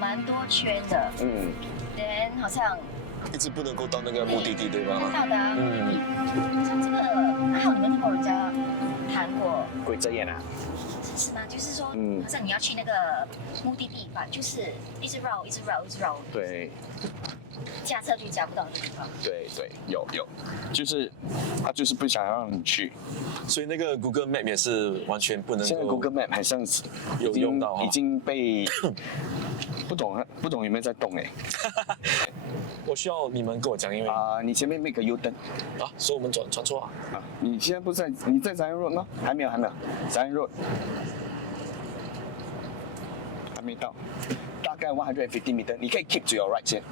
蛮多圈的，then 好像一直不能够到那个目的地，对吧？到达目的地。像这个，还好你们听过人家谈过鬼遮眼啊？是吗？就是说，好像你要去那个目的地吧，就是一直绕，一直绕，一直绕。对。驾车就驾不到那个地方。对，有，就是他就是不想让你去，所以那个 Google Map 也是完全不能够。现在 Google Map 好像有用到，已经被不懂有没有在动哎。我需要你们跟我讲，因为你前面 make 个 U 灯所以我们转错啊。你现在不是你在Zion Road吗？还没有Zion Road 还没到。大概150 meter， 你可以 keep to your right 先。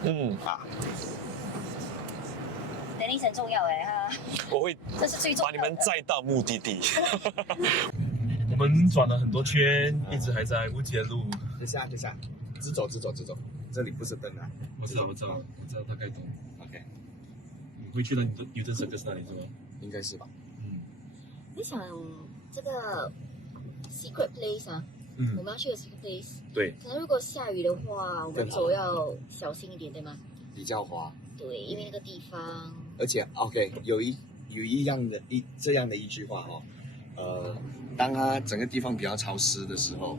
能力很重要哎我会这是最重要的把你们载到目的地。我们转了很多圈，一直还在乌节路。等下，直走，这里不是灯啊。我知道，大概懂。OK， 你会去到Newton Circus那里是吗？应该是吧。你想这个 secret place 啊？我们要去的 secret place。对。可能如果下雨的话，我们走要小心一点，对吗？比较滑。对，因为那个地方。而且 OK， 有这样的一句话当它整个地方比较潮湿的时候，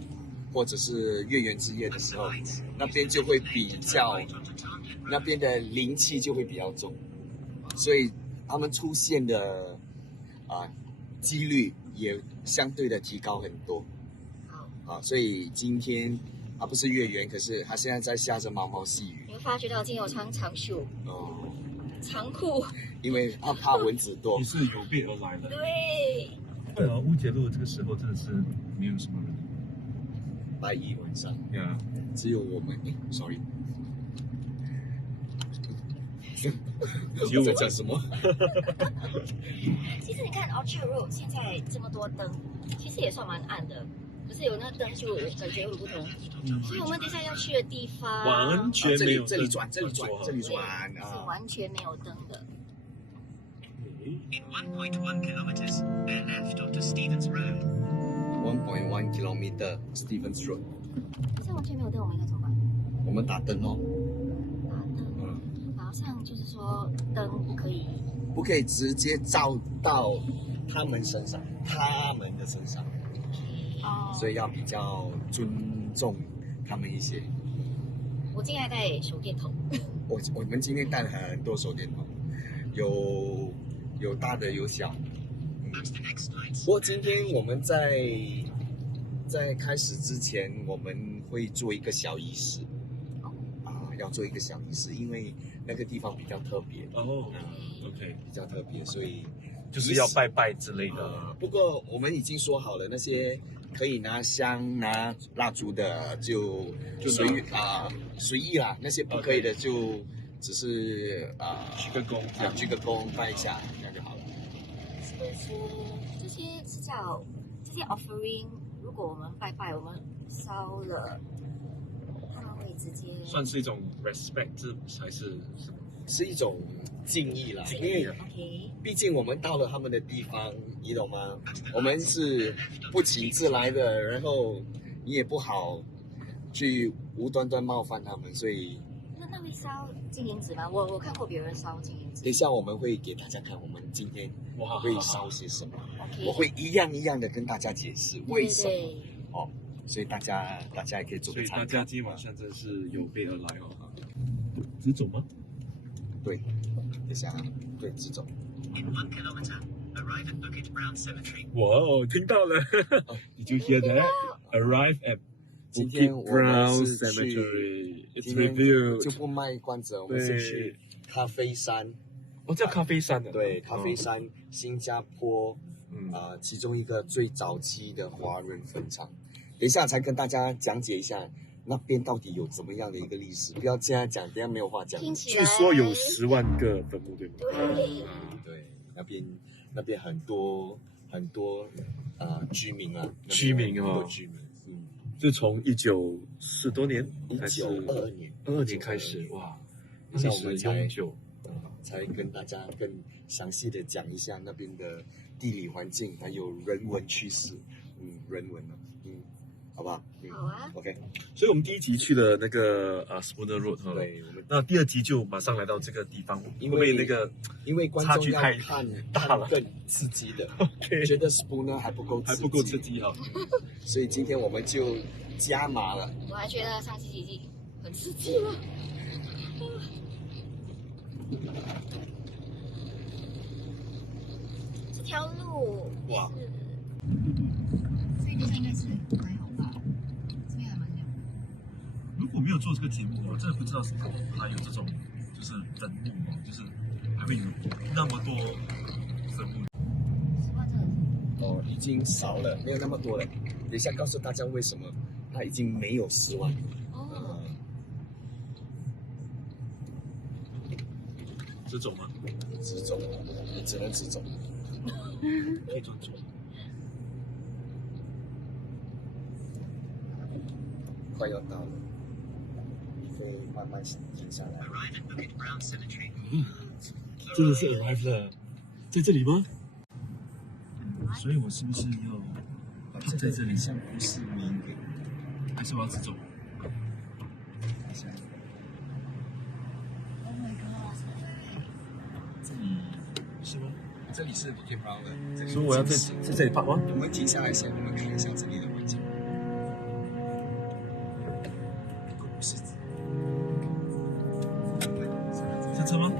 或者是月圆之夜的时候，那边就会那边的灵气就会比较重，所以他们出现的几率也相对的提高很多。所以今天它不是月圆，可是它现在在下着毛毛细雨。你会发觉到今天我穿长袖长裤，因为他怕蚊子多。你是有备而来的。对。乌节路这个时候真的是没有什么人。拜一晚上，只有我们。sorry， 只有我在讲什么？其实你看 Orchard Road 现在这么多灯，其实也算蛮暗的。可是有那灯就感觉有不同，所以我们等一下要去的地方完全没有这里转，是完全没有灯的。In 1.1 kilometers, bear left onto Stevens Road. 1.1 kilometer Stevens Road。可是完全没有灯，我们应该怎么办？我们打灯哦。打灯，好像就是说灯不可以直接照到他们的身上。所以要比较尊重他们一些。我今天还带手电筒。我们今天带了很多手电筒，有大的有小。不过今天我们在开始之前，我们会做一个小仪式。要做一个小仪式，因为那个地方比较特别。OK， 比较特别，所以就是要拜拜之类的。不过我们已经说好了，那些可以拿香拿蜡烛的就随意啦，那些不可以的就只是鞠个躬拜一下，这样就好了。是不是这些是叫这些 offering？ 如果我们拜拜，我们烧了，他们会直接算是一种 respect 还是什么？是一种敬意啦，因为毕竟我们到了他们的地方，你懂吗？我们是不请自来的，然后你也不好去无端端冒犯他们，所以那会烧金银纸吗？我看过别人烧金银纸。等一下我们会给大家看我们今天会烧些什么，我会一样的跟大家解释为什么所以大家也可以做个参考。所以大家今天晚上真是有备而来直走吗？对，等一下对，直走。In 1 kilometer, arrive at Bukit Brown Cemetery. 哇，听到了！Did you hear that? Arrive at 今天 Bukit 我们 Brown 是 Cemetery. 去， It's 今天 revealed. 就不卖关子，我们是去咖啡山。叫咖啡山的。对，咖啡山，新加坡，其中一个最早期的华人坟场。等一下才跟大家讲解一下那边到底有怎么样的一个历史，不要这样讲，等一下没有话讲。据说有10万个坟墓，对吗？对，那边很多居民啊，居民很多居民，就从1940多年，1922年开始，哇，像我们永久。才跟大家更详细的讲一下那边的地理环境，还有人文趋势，人文好不好？好啊， OK，所以我们第一集去了那个Spooner Road 哈，对，我们那第二集就马上来到这个地方，因为那个因为观众要差距太看大了更刺激的， OK 觉得 Spooner 还不够刺激哈。所以今天我们就加码了。我还觉得上期已经很刺激了。这条路哇，所以地上应该是还好吧？这边还蛮亮。如果没有做这个节目，我真的不知道还有这种就是人物哦，就是还会有那么多生物。10万真的是哦，已经少了，没有那么多了。等一下告诉大家为什么它已经没有10万。哦，这种吗？直走，你只能直走。可以转左。快要到了，你可以慢慢停下来。 Arrive at Bukit Brown Cemetery. 真的是 arrive 了，在这里吗？所以我是不是要把放在这里，像不是名给还是我要直走？一下。 Oh my god！这里是吗？这里是 Bukit Brown 的，所以我要在这里拍吗？我们停下来先，我们看一下这里的环境。不是。下车吗？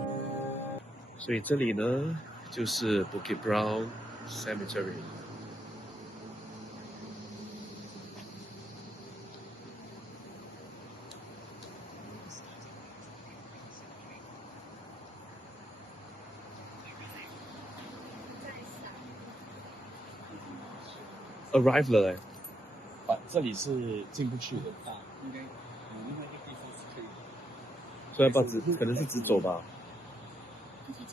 所以这里呢，就是 Bukit Brown Cemetery。arrive 了嘞，这里是进不去的，应该有另外一个地方是可以。所以要不要可能是直走吧，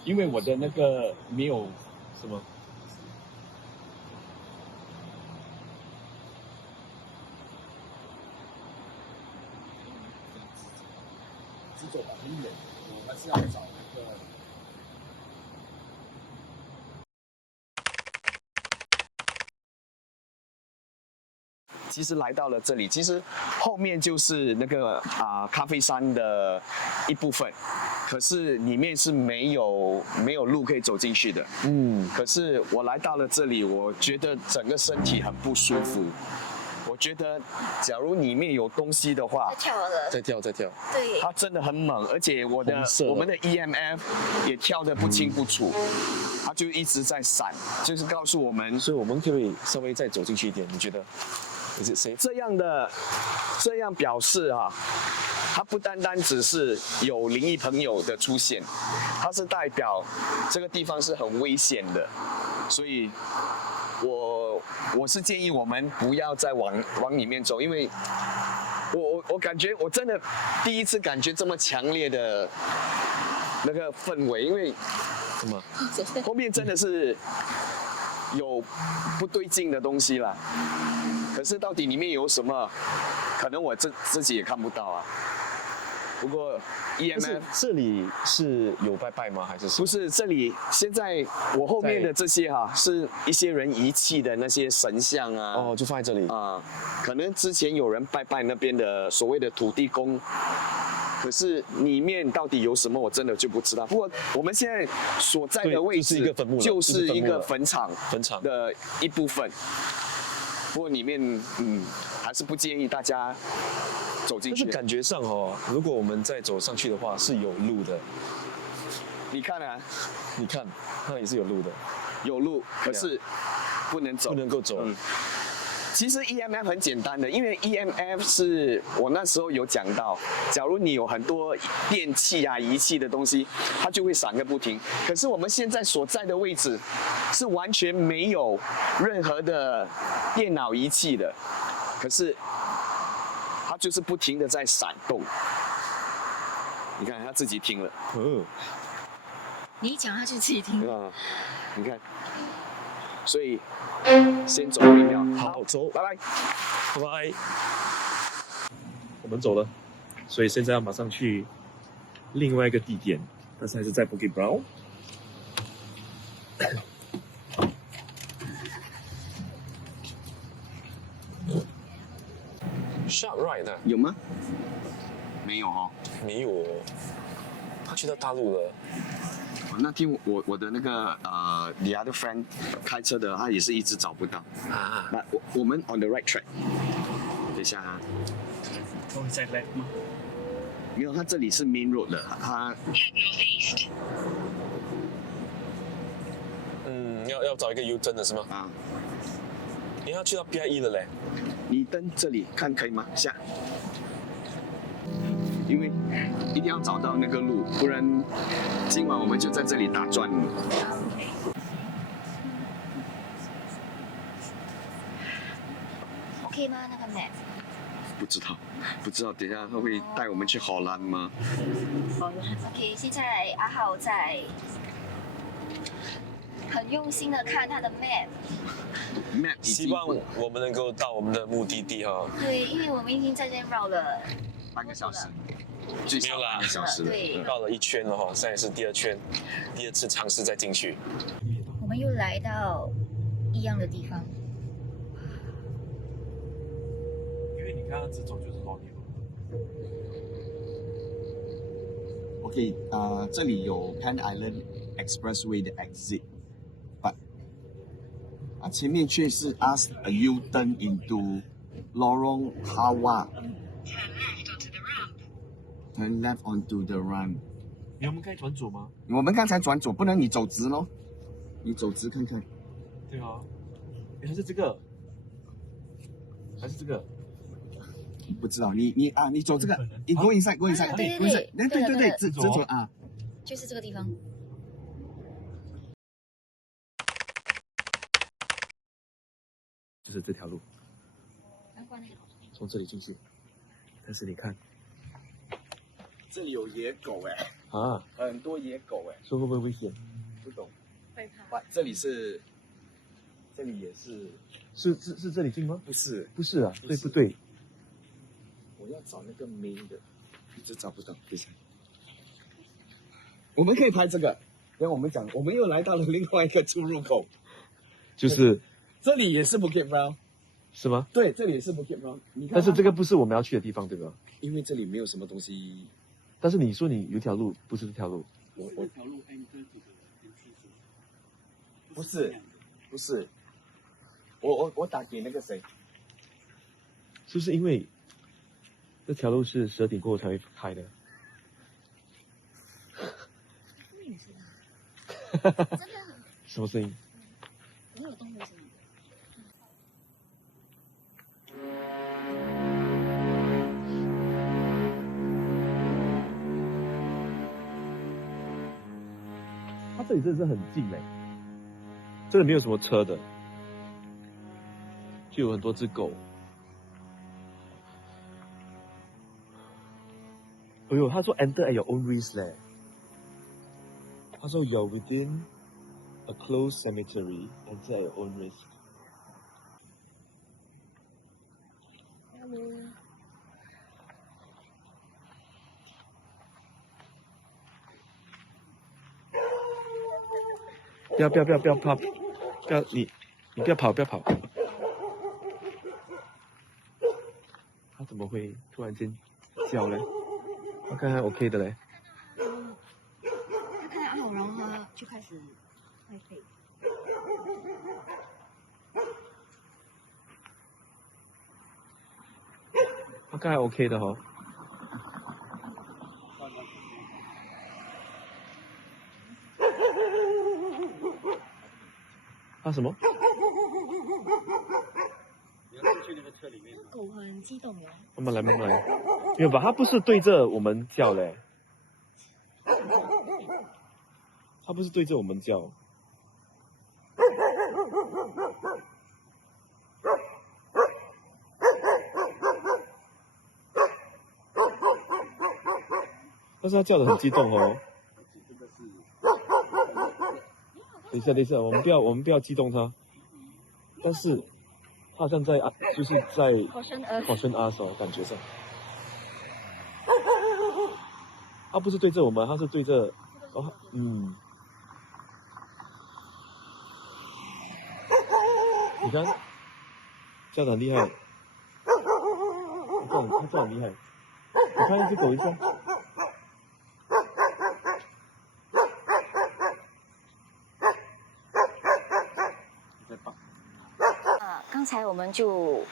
因为我的那个没有什么。直走吧，很远，我还是要找那个。其实来到了这里，其实后面就是那个咖啡山的一部分，可是里面是没有路可以走进去的。可是我来到了这里，我觉得整个身体很不舒服。我觉得，假如里面有东西的话，跳了，再跳，对，它真的很猛，而且我红色的们的 EMF 也跳得不清不楚，它就一直在闪，就是告诉我们，所以我们可不可以稍微再走进去一点？你觉得？谁？这样表示它不单单只是有灵异朋友的出现，它是代表这个地方是很危险的，所以我是建议我们不要再往里面走，因为我感觉我真的第一次感觉这么强烈的那个氛围，因为什么？后面真的是有不对劲的东西啦。可是到底里面有什么，可能我自己也看不到啊。不过 EMF 这里是有拜拜吗？还是不是这里？现在我后面的这些是一些人遗弃的那些神像啊。哦，就放在这里啊，可能之前有人拜那边的所谓的土地公。可是里面到底有什么，我真的就不知道。不过我们现在所在的位置就是一个坟墓了，就是一个坟场的一部分。不过里面还是不建议大家走进去。但是感觉上如果我们再走上去的话是有路的。你看啊，你看那里是有路的，有路，可是不能走，不能够走。其实 EMF 很简单的，因为 EMF 是我那时候有讲到，假如你有很多电器啊、仪器的东西，它就会闪个不停。可是我们现在所在的位置是完全没有任何的电脑仪器的，可是它就是不停的在闪动。你看它自己停了。你一讲他就自己听。你看，所以先走1秒，好，走，拜拜，拜拜。我们走了，所以现在要马上去另外一个地点，但是还是在 Bukit Brown。Sharp Ride 的有吗？没有哦。没有，他去到大陆了。那天我的那个the other friend 开车的，他也是一直找不到。啊，那我们 on the right track。等一下啊，都会在 left 吗？没有，他这里是 main road 的，他 Head northeast. 要找一个 U 灯的是吗？啊，你要去到 PIE 了嘞。你登这里看可以吗？下。因为一定要找到那个路，不然今晚我们就在这里打转。 OK 吗？那个 map？不知道，等一下他会带我们去荷兰吗？ OK， 现在阿浩在很用心的看他的 map。 map 已经希望我们能够到我们的目的地哈。对，因为我们已经在这绕了半个小时，最少没有啦半个小时了。对绕了一圈了哈，现在是第二圈，第二次尝试再进去。我们又来到一样的地方。因为你刚刚直走就是老牛。 OK， 这里有 Pan Island Expressway 的 exit，but 前面却是 ask a U turn into Lorong Hawa。 Turn left onto the ramp. Turn left onto the ramp。我们该转左吗？我们刚才转左，不然你走直咯。你走直看看。对啊。还是这个？还是这个？不知道，你走这个，你 go inside，go inside，啊对 go inside，对，直走走啊。就是这个地方。就是这条路，从这里进去。但是你看这里有野狗哎，啊，很多野狗哎，说会不会危险？不懂。会怕。这里也是，是这里进吗？不是？不是啊，不是对不对？我要找那个 main 的，一直找不到。等一下，我们可以拍这个。跟我们讲，我们又来到了另外一个出入口，就是这里也是 Bukit Brown， 是吗？对，这里也是 Bukit Brown。你看，但是这个不是我们要去的地方，对吧？因为这里没有什么东西，但是你说你有一条路，不是这条路，我条路 enter to the entry 不是，我打给那个谁，是不是因为这条路是12点过后才会开的？真的什么声音？没有动物声音。它这里真的是很近嘞，这里没有什么车的，就有很多只狗。哎呦，他说 enter at your own risk 嘞。他说 you're within a closed cemetery, enter at your own risk。不要跑，不要你不要跑。他怎么会突然间叫嘞？他刚才 OK 的嘞。他看到阿豪，然后他就开始快飞。他刚才 OK 的哦。他什么？你要进去那个车里面。狗很激动哦。慢慢来。没有吧？他不是对着我们叫嘞。他不是对着我们叫。但是他叫得很激动哦。等一下，我们不要激动他。但是他好像在就是在caution us哦，感觉上。他不是对着我们，他是对着你看叫得很厉害。这很厉害。你看一只狗一下。刚才我们就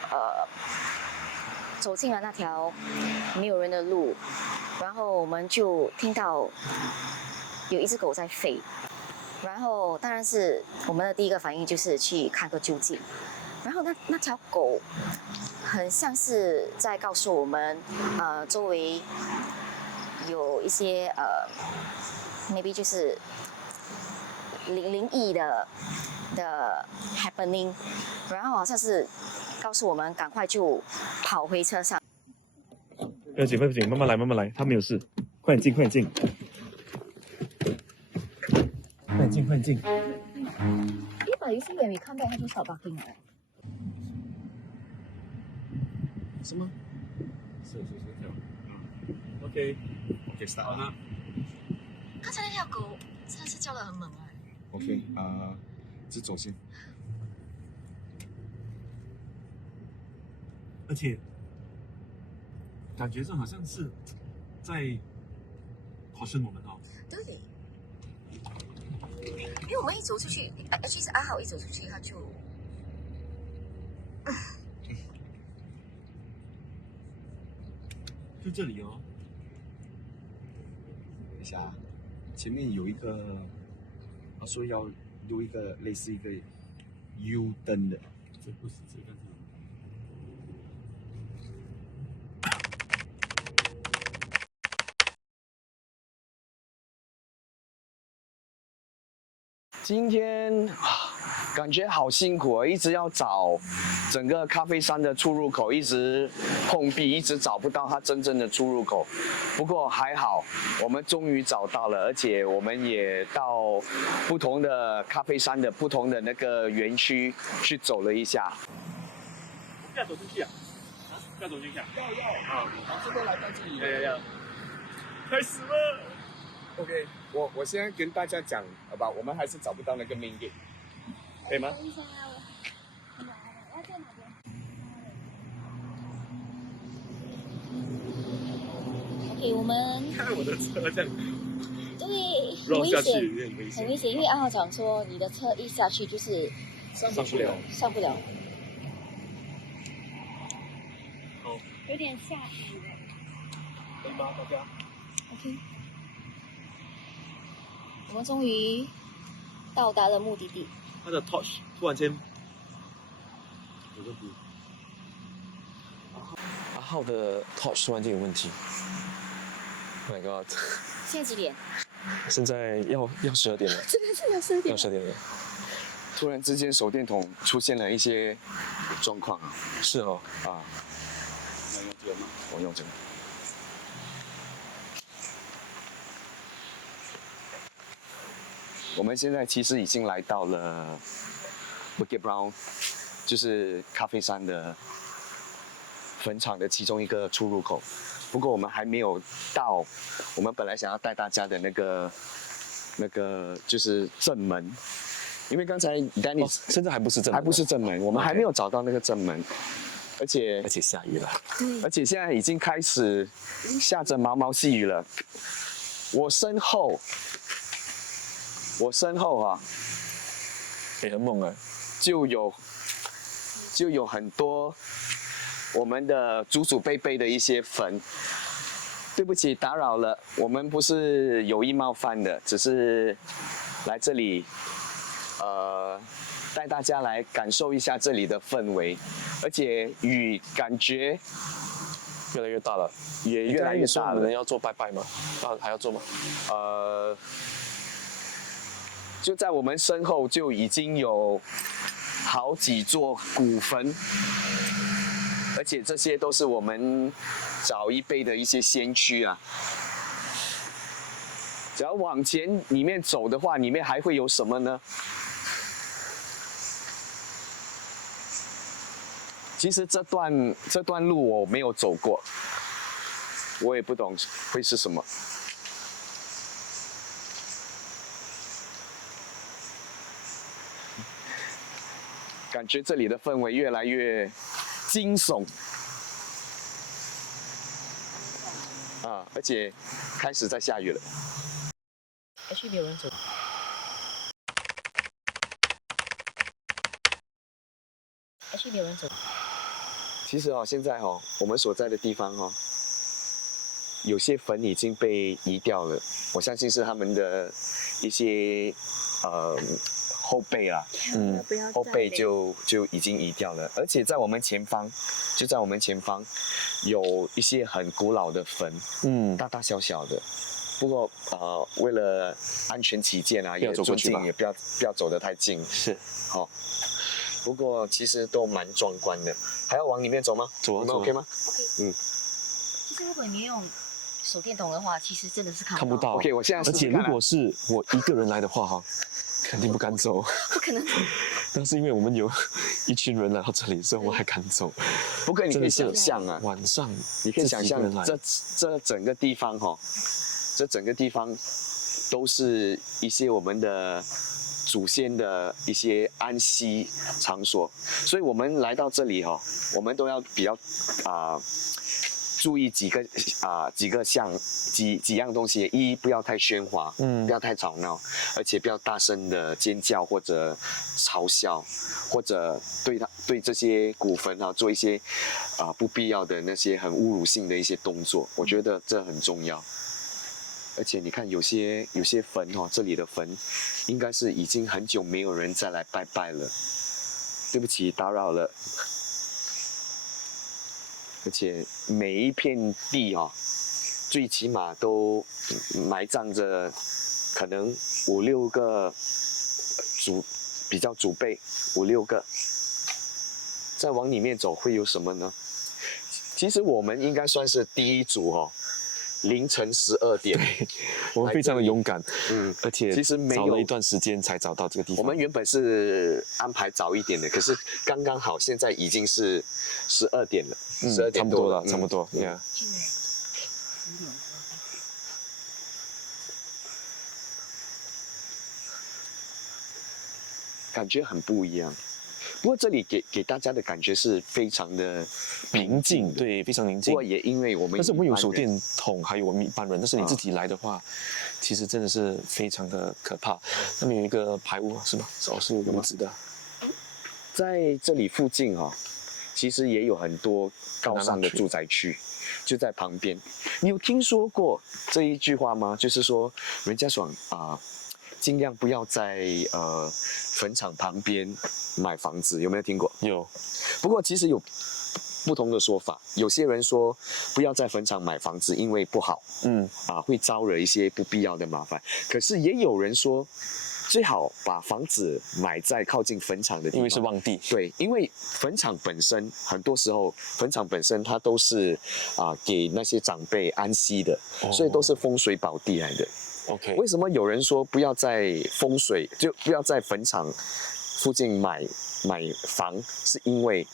走进了那条没有人的路，然后我们就听到有一只狗在吠，然后当然是我们的第一个反应就是去看个究竟，然后那条狗很像是在告诉我们，周围有一些maybe 就是灵异的 happening， 然后好像是告诉我们赶快就跑回车上。不要紧，不要紧，慢慢来，慢慢来，他没有事，快点进，快点进，快点进，快点进。But you see when we come back, 它就 stop barking 了。是吗？是这样。OK start 好了。刚才那条狗真的是叫得很猛啊。OK 只走先。而且感觉上好像是在 caution 我们哦。对。因为我们一走出去，actually 是阿豪一走出去，他就，就这里哦。等一下，前面有一个，他说要留一个类似一个 U 灯的。这不是这个干什么？今天感觉好辛苦啊，一直要找整个咖啡山的出入口，一直碰壁，一直找不到它真正的出入口。不过还好，我们终于找到了，而且我们也到不同的咖啡山的不同的那个园区去走了一下。不要走进去啊！不要走进去啊！要啊！这边来到这里。要。开始了。OK， 我先跟大家讲，好吧，我们还是找不到那个 main gate， 可以吗？OK， 我们看我的车这样对绕下去很危险，有点危险，很危险，因为阿豪长说你的车一下去就是上不了。上不了。好，有点下雨了。可以吗？大家？ OK， 我们终于到达了目的地。他的 torch 突然间有个笔。阿浩的 torch 突然间有问题。Oh my god！ 现在几点？现在要12点了，真的是要12点要。12点了。突然之间手电筒出现了一些状况啊。是哦，啊，要用这个吗？我用这个。我们现在其实已经来到了 Bukit Brown， 就是咖啡山的坟场的其中一个出入口。不过我们还没有到我们本来想要带大家的那个就是正门，因为刚才 Danny、现在还不是正门，还不是正门，我们还没有找到那个正门，而且下雨了。而且现在已经开始下着毛毛细雨了。我身后啊，也很猛哎。就有很多我们的祖辈的一些坟。对不起，打扰了，我们不是有意冒犯的，只是来这里，带大家来感受一下这里的氛围，而且雨感觉越来越大了，也越来越大了。我们要做拜拜吗？还要做吗？就在我们身后就已经有好几座古坟，而且这些都是我们早一辈的一些先驱啊。只要往前里面走的话，里面还会有什么呢？其实这段路我没有走过，我也不懂会是什么。感觉这里的氛围越来越惊悚。而且开始在下雨了。H 没有人走。H 没有人走。其实现在我们所在的地方有些坟已经被移掉了，我相信是他们的一些后辈啊，后辈就已经移掉了，而且在我们前方，就在我们前方有一些很古老的坟，大大小小的。不过为了安全起见啊，也尊敬，也不要走得太近。是，好。不过其实都蛮壮观的，还要往里面走吗？走啊，你们 OK 吗？其实如果你用手电筒的话，其实真的是看不到。 OK， 我现在而且如果是我一个人来的话肯定不敢走。不可能。但是因为我们有一群人来到这里，所以我们还敢走。不过你可以想象啊，晚上你可以想象这整个地方这整个地方都是一些我们的祖先的一些安息场所，所以我们来到这里我们都要比较注意几样东西。一，不要太喧哗，不要太吵闹，而且不要大声的尖叫或者嘲笑，或者对这些古坟做一些不必要的那些很侮辱性的一些动作。我觉得这很重要。而且你看，有些坟这里的坟，应该是已经很久没有人再来拜拜了。对不起，打扰了。而且每一片地最起码都埋葬着可能5、6个比较祖辈，5、6个。再往里面走会有什么呢？其实我们应该算是第一组凌晨12点，我们非常的勇敢，而且其实找了一段时间才找到这个地方。我们原本是安排早一点的，可是刚刚好，现在已经是12点了，12点多了，差不多，yeah。感觉很不一样。不过这里给大家的感觉是非常的宁静，对，非常宁静。不过也因为但是我们有手电筒，还有我们一般人，但是你自己来的话，其实真的是非常的可怕。那边有一个排屋是吗？是有个屋子的。在这里附近其实也有很多高尚的住宅区，就在旁边。你有听说过这一句话吗？就是说，人家说尽量不要在坟场旁边买房子，有没有听过？有。不过其实有不同的说法，有些人说不要在坟场买房子，因为不好，会招惹一些不必要的麻烦。可是也有人说，最好把房子买在靠近坟场的地方，因为是旺地。对，因为坟场本身很多时候，坟场本身它都是给那些长辈安息的，所以都是风水宝地来的。OK， 为什么有人说不要在不要在坟场附近买房？是因为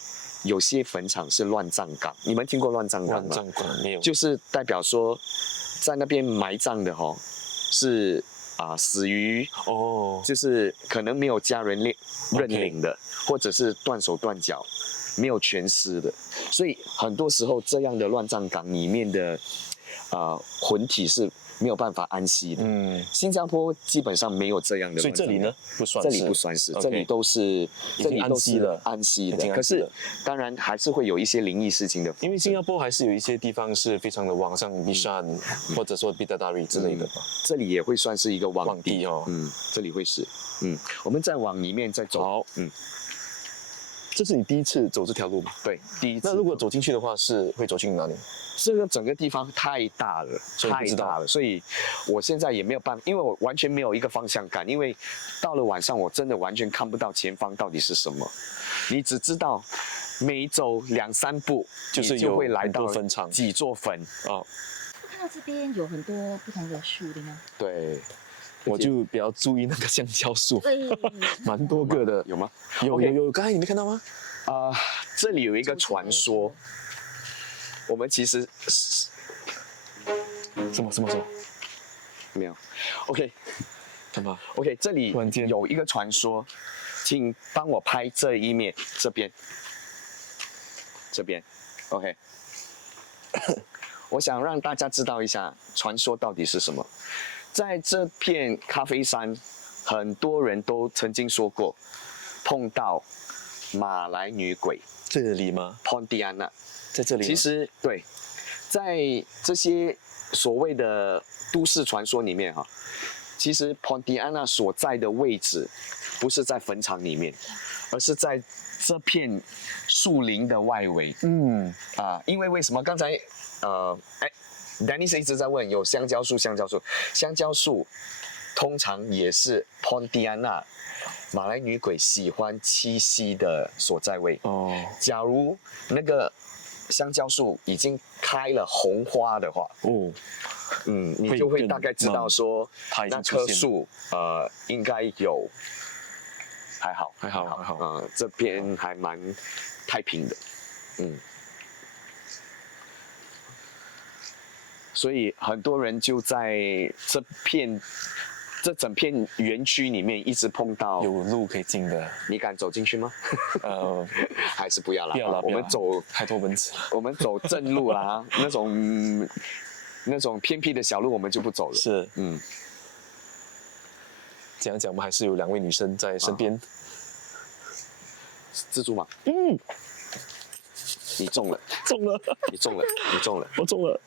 有些坟场是乱葬岗。你们听过乱葬岗吗？乱葬岗没有。就是代表说，在那边埋葬的是死于就是可能没有家人认领的，或者是断手断脚，没有全尸的。所以很多时候这样的乱葬岗里面的魂体是没有办法安息的。新加坡基本上没有这样的，所以这里呢不算是，这里不算是，这里都是安息的。可是当然还是会有一些灵异事情的，因为新加坡还是有一些地方是非常的旺，像Bishan或者说 Bidadari 之类的吧。这里也会算是一个旺地这里会是，我们再往里面再走。好，这是你第一次走这条路吗？对，第一次。那如果走进去的话，是会走进哪里？这个整个地方太大了，所以我现在也没有办法，因为我完全没有一个方向感。因为到了晚上，我真的完全看不到前方到底是什么。你只知道每走2、3步，就会来到坟场，几座坟看到这边有很多不同的树的吗？对，我就比较注意那个香蕉树，蛮多个的。有吗？有，刚才你没看到吗？这里有一个传说。我们其实什么没有 ，OK， 干嘛 ？OK， 这里有一个传说，请帮我拍这一面，这边 ，OK。我想让大家知道一下传说到底是什么。在这片咖啡山，很多人都曾经说过碰到马来女鬼这里吗？ Pontianak。在这里吗？其实对，在这些所谓的都市传说里面哈，其实 Pontianak 所在的位置不是在坟场里面，而是在这片树林的外围。因为为什么刚才Dennis 一直在问有香蕉树，香蕉树通常也是 Pontianak 马来女鬼喜欢栖息的所在位。假如那个香蕉树已经开了红花的话，你就会大概知道说那棵树应该有还好，这边还蛮太平的，所以很多人就在这整片园区里面一直碰到。有路可以进的。你敢走进去吗？还是不要啦。不要啦，我们走太多蚊子了。我们走正路啦，那种偏僻的小路我们就不走了。是，这样讲，我们还是有2位女生在身边。蜘蛛网。你中了，你中了，我中了，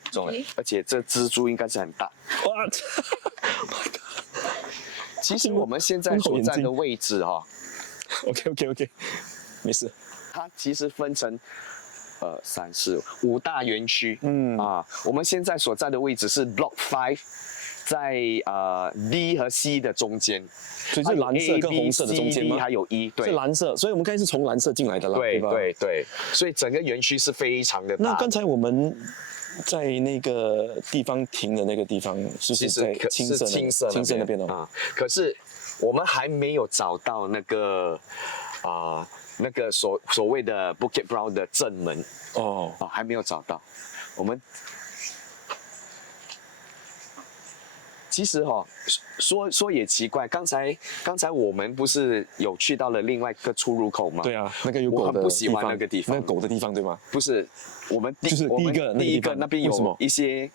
而且这蜘蛛应该是很大。哇！其实我们现在所在的位置哈，OK， 没事。它其实分成3、4、5大园区。我们现在所在的位置是 Block 5，在D 和 C 的中间。所以是蓝色跟红色的中间吗？还有 E， 对，是蓝色，所以我们刚才是从蓝色进来的啦，对吧？对，所以整个园区是非常的大。那刚才我们在那个地方停的那个地方，就是在青色那边哦。可是我们还没有找到那个所谓的 Bukit Brown 的正门还没有找到。我们其实说也奇怪，刚才我们不是有去到了另外一个出入口吗？对啊，那个有狗的地方。我很不喜欢那个地方，那个狗的地方对吗？不是，我们第一个那边有一些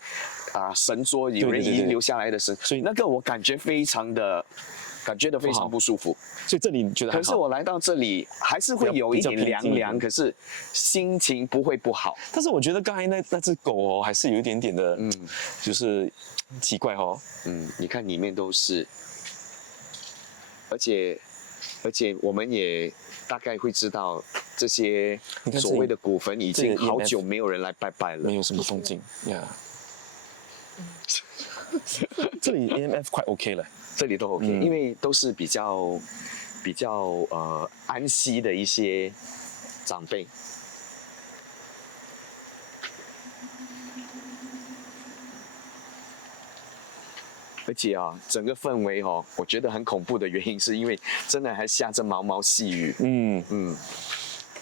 神桌，有人遗留下来的神，所以那个我感觉得非常不舒服。所以这里你觉得还好？可是我来到这里还是会有一点凉，可是心情不会不好。但是我觉得刚才那只狗还是有一点点的，就是奇怪你看里面都是，而且我们也大概会知道这些所谓的古坟已经好久没有人来拜拜了，没有什么动静呀。这里 EMF 快 OK 了，这里都 OK，因为都是比较安息的一些长辈。而且整个氛围我觉得很恐怖的原因是因为真的还下着毛毛细雨。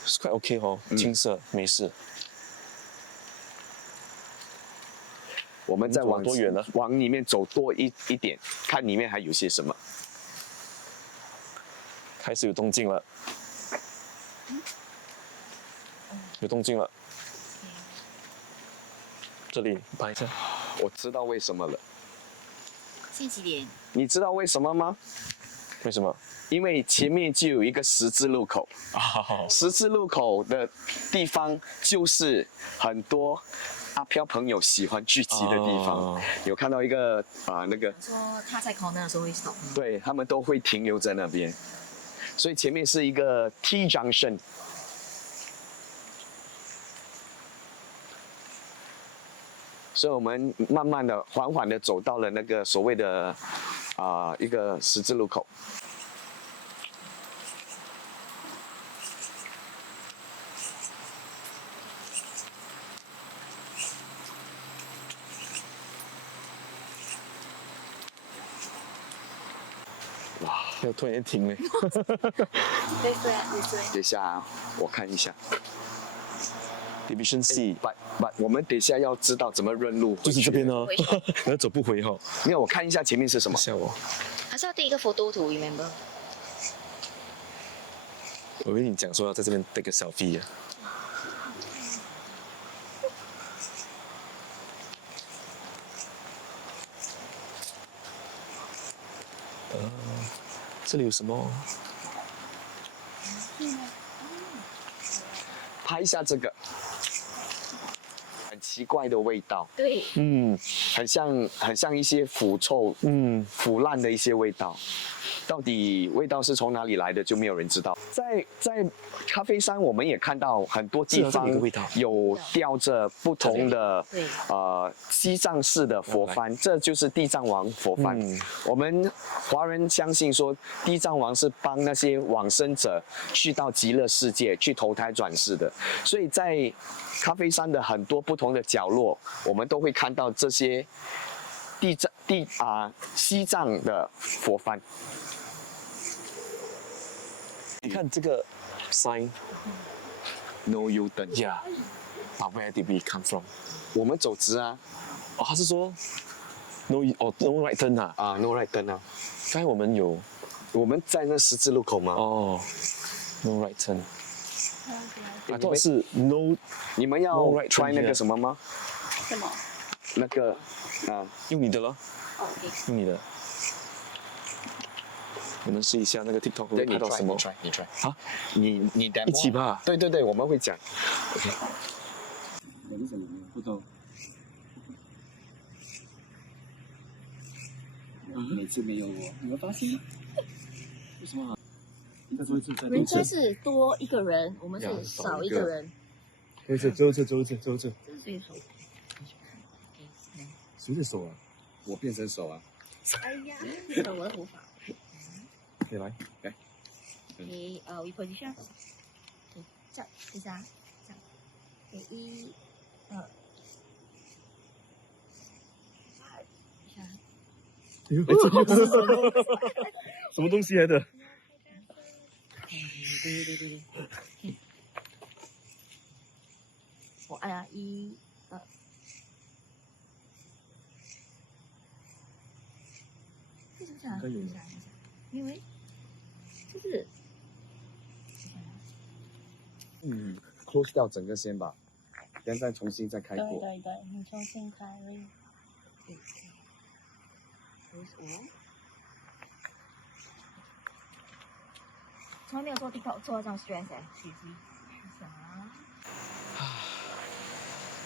是快 OK 青色没事。我们再往多远了？往里面走多一点，看里面还有些什么。开始有动静了，有动静了。这里拍一下。我知道为什么了。现在几点？你知道为什么吗？为什么？因为前面就有一个十字路口。十字路口的地方就是很多阿飘朋友喜欢聚集的地方。有看到一个那个说他在 corner 的时候会 stop。对，他们都会停留在那边，所以前面是一个 T junction。所以我们慢慢的、缓缓的走到了那个所谓的一个十字路口。哇！要突然间停了。对。等一下，我看一下。Division C，我们等一下要知道怎么认路。就是这边哦，那走不回没有，我看一下前面是什么。吓我！还是要第一个 photo to remember。我以为你讲说要在这边 take 个 selfie 啊。这里有什么？拍一下这个，很奇怪的味道，对，很像一些腐臭、腐烂的一些味道。到底味道是从哪里来的，就没有人知道。在咖啡山，我们也看到很多地方有吊着不同的西藏式的佛幡，这就是地藏王佛幡。我们华人相信说，地藏王是帮那些往生者去到极乐世界去投胎转世的，所以在咖啡山的很多不同的角落，我们都会看到这些西藏的佛幡。你看这个 sign No U turn， yeah，but where did we come from？ 我们走直啊。哦，他是说 no right turn 啊。No right turn 啊。刚才我们在那十字路口吗？哦 ，no right turn。I thought 是 no， 你们要 no right try turn 那个 here 什么吗？什么？那个用你的咯，用你的。我们试一下那个 TikTok 会拍到什么？你 try 啊？你 demo 一起吧。对，我们会讲。OK。为什么不懂？每次没有我，你们发现？为什么？再做一次，人家是多一个人，我们是少一个人。走这。这是谁手？谁的手啊？我变成手啊。哎呀，这是我的头发。可以来。你we position。这样，第三，这样。给1、2、哎，什么东西来的？对。我按啊1、2。为什么想？可以。因为就是close 掉整个先吧，然后再重新再开过。对，你重新开了。从来没有做 TikTok 做到这样 stress 奇迹。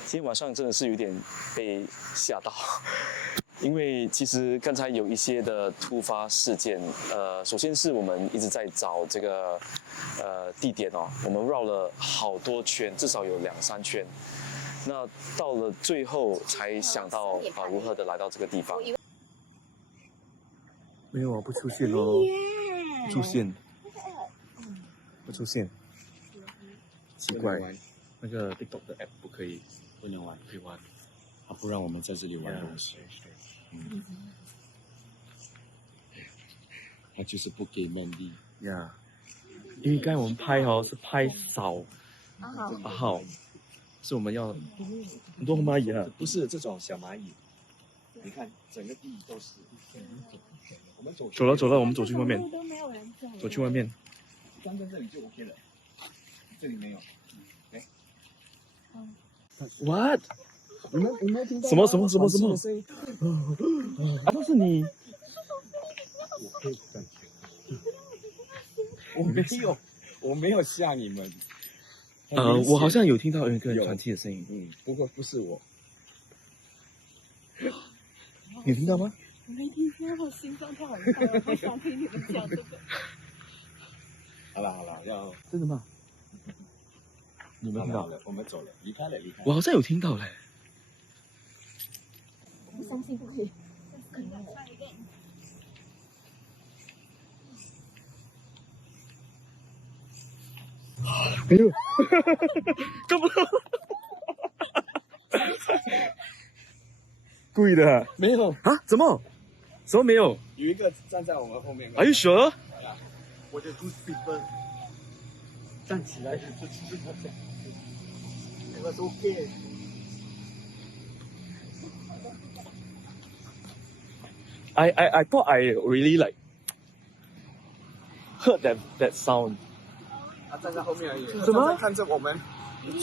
今天晚上真的是有点被吓到，因为其实刚才有一些的突发事件，首先是我们一直在找这个地点哦，我们绕了好多圈，至少有2、3圈，那到了最后才想到如何的来到这个地方。没有啊，不出现哦，不出现，不出现，奇怪，那个 TikTok 的 app 不能玩，可以玩，他不让我们在这里玩东西。他就是不给面力。呀，因为刚才我们拍是拍少8号，是我们要很多蚂蚁啊，不是这种小蚂蚁，你看整个地都是。我们走了，我们走去外面，走去外面。站在这里就 OK 了，这里没有。What？ 你们听到什么？都是你。我可以暂停。我没有吓你们。我好像有听到有一个人喘气的声音。不过不是我。你听到吗？我没听到，我心脏跳很快，我不想听你们讲这个。好了，要真的吗？你没听到？我们走了，离开了。我好像有听到嘞。不相信不可以，可能。哎呦，干嘛？故意的？没有啊？怎么？什么没有？有一个站在我们后面。Are you sure？我的 good people 站起来就吃他讲。It was okay. I thought I really like heard that sound. 他站在后面而已。什么？看着我们，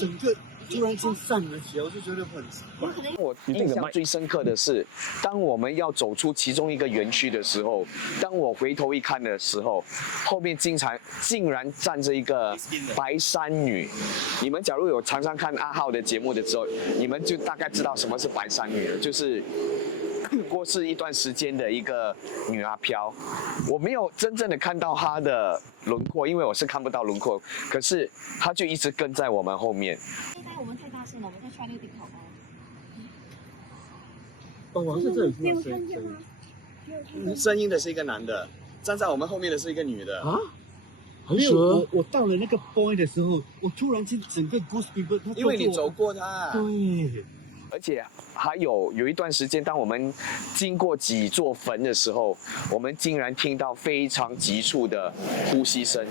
整个突然间散了起来，我就觉得很奇怪。我印象最深刻的是，当我们要走出其中一个园区的时候，当我回头一看的时候，后面竟然站着一个白衫女。你们假如有常常看阿浩的节目的时候，你们就大概知道什么是白衫女了，就是过世一段时间的一个女阿飘。我没有真正的看到她的轮廓，因为我是看不到轮廓，可是她就一直跟在我们后面。现在我们太大声了，我们再刷那个顶好吗？哦，我在这里没有听到看见吗？声音的是一个男的，站在我们后面的是一个女的。啊？没有，我到了那个 point 的时候，我突然间整个 Ghost People， 因为你走过它。对，而且还有一段时间，当我们经过几座坟的时候，我们竟然听到非常急促的呼吸声。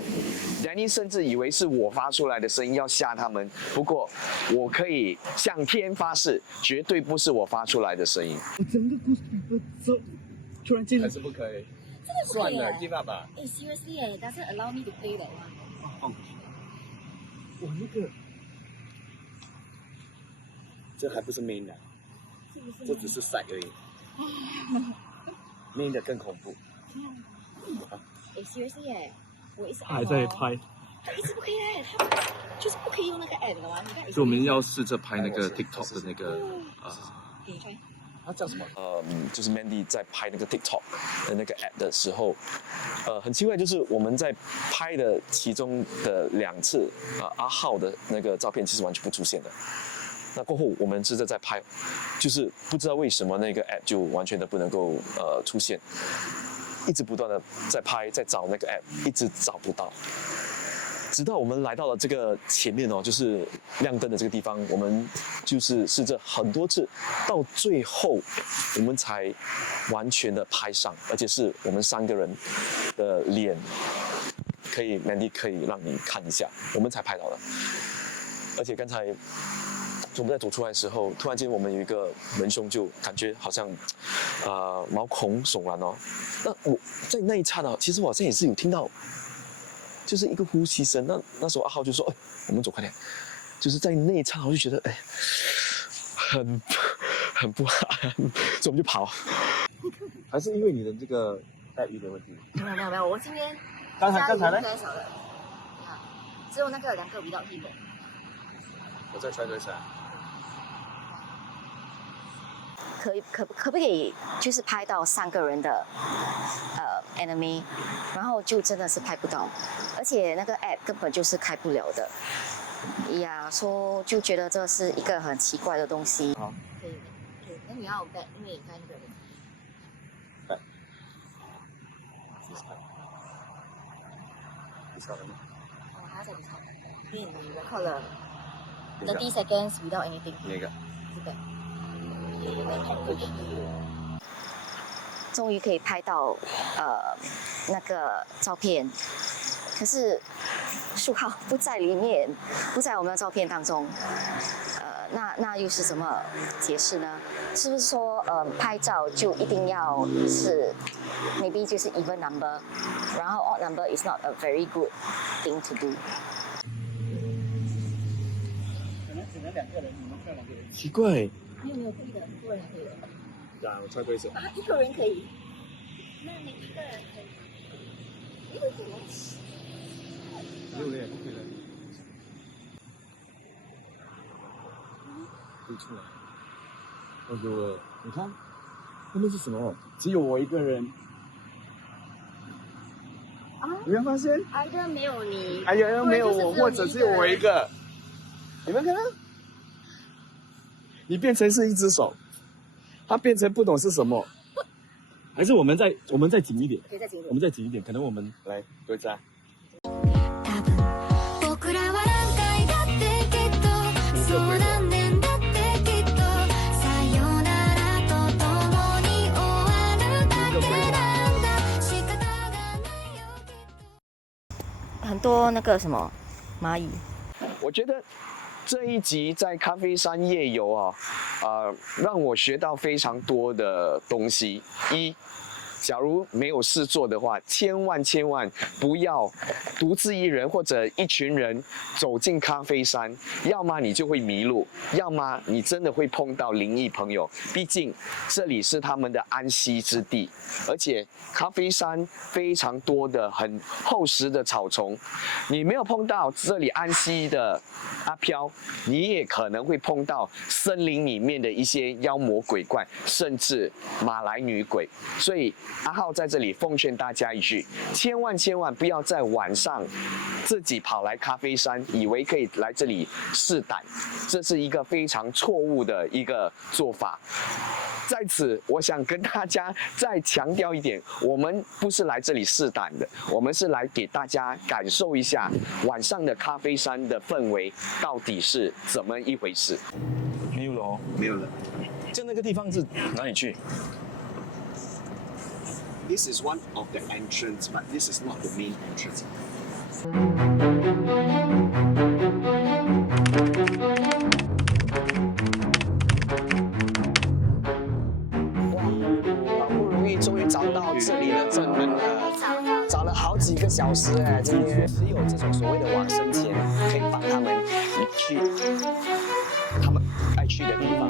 Danny 甚至以为是我发出来的声音要吓他们，不过我可以向天发誓，绝对不是我发出来的声音。我整个 Ghost People 走，突然间还是不可以？算了，give up 吧。哎，seriously 哎，doesn't allow me to play 的吗？我那个这还不是 main 的，是不是？这只是 side 而已。main 的更恐怖。哎，seriously 哎，我一直还在拍，他一直不可以哎，他就是不可以用那个 app 的嘛。你看，所以我们要试着拍那个 TikTok 的那个给你看。它叫什么？就是 Mandy 在拍那个 TikTok 的那个 app 的时候，很奇怪，就是我们在拍的其中的2次，阿浩的那个照片其实完全不出现的。那过后我们试着在拍，就是不知道为什么那个 app 就完全的不能够出现，一直不断的在拍，在找那个 app， 一直找不到。直到我们来到了这个前面哦，就是亮灯的这个地方，我们就是试着很多次，到最后我们才完全的拍上，而且是我们3个人的脸，可以 Mandy 可以让你看一下，我们才拍到的。而且刚才我们在走出来的时候，突然间我们有一个仁兄就感觉好像毛孔悚然哦。那我在那一刹那，其实我好像也是有听到。就是一个呼吸声，那时候阿浩就说：“哎，我们走快点。”就是在那一刹那，我就觉得哎，很不安，所以我们就跑。还是因为你的这个待遇的问题？没有，我今天刚才呢？太少了，只有那个2个without him。我再 try 一下。可不可以就是拍到3个人的enemy， 然后就真的是拍不到，而且那个 app 根本就是开不了的。呀，说就觉得这是一个很奇怪的东西。好，可以，那你要 back，因为你看那个人。back。你晓得吗？哦，还要再你看，因为你 record 了30 seconds without anything。那个。这个。终于可以拍到那个照片，可是树号不在里面，不在我们的照片当中。那又是怎么解释呢？是不是说拍照就一定要是 maybe 就是 even number， 然后 odd number is not a very good thing to do。可能只能2个人，你们需要2个人。奇怪。没有可以的，1个人可以的。我 try 过一次。啊，1个人可以。那你1个人可以。6个人。6人也不可以了。可以出来。你看，后面是什么？只有我一个人。啊？你没发现？挨个没有你。哎呀，没有我，或者只有我一个。你们看。你变成是一只手，它变成不懂是什么，还是我们再紧一点？可以再紧一点。我们再紧一点，可能我们来对战。很多那个什么蚂蚁。我觉得这一集在咖啡山夜游让我学到非常多的东西。假如没有事做的话，千万不要独自一人或者一群人走进咖啡山，要么你就会迷路，要么你真的会碰到灵异朋友。毕竟这里是他们的安息之地，而且咖啡山非常多的很厚实的草丛，你没有碰到这里安息的阿飘，你也可能会碰到森林里面的一些妖魔鬼怪，甚至马来女鬼。所以阿浩在这里奉劝大家一句，千万不要在晚上自己跑来咖啡山，以为可以来这里试胆，这是一个非常错误的一个做法。在此，我想跟大家再强调一点，我们不是来这里试胆的，我们是来给大家感受一下晚上的咖啡山的氛围到底是怎么一回事。没有了哦，没有了。这那个地方是哪里去？ This is one of the entrance, but this is not the main entrance. 好不容易终于找到这里的正门了，找了好几个小时哎，今天只有这种所谓的往生签可以帮他们去他们爱去的地方。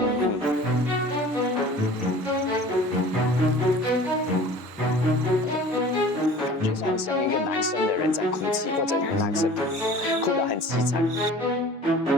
感觉上像一个男生的人在哭泣，或者一个男生哭得很凄惨。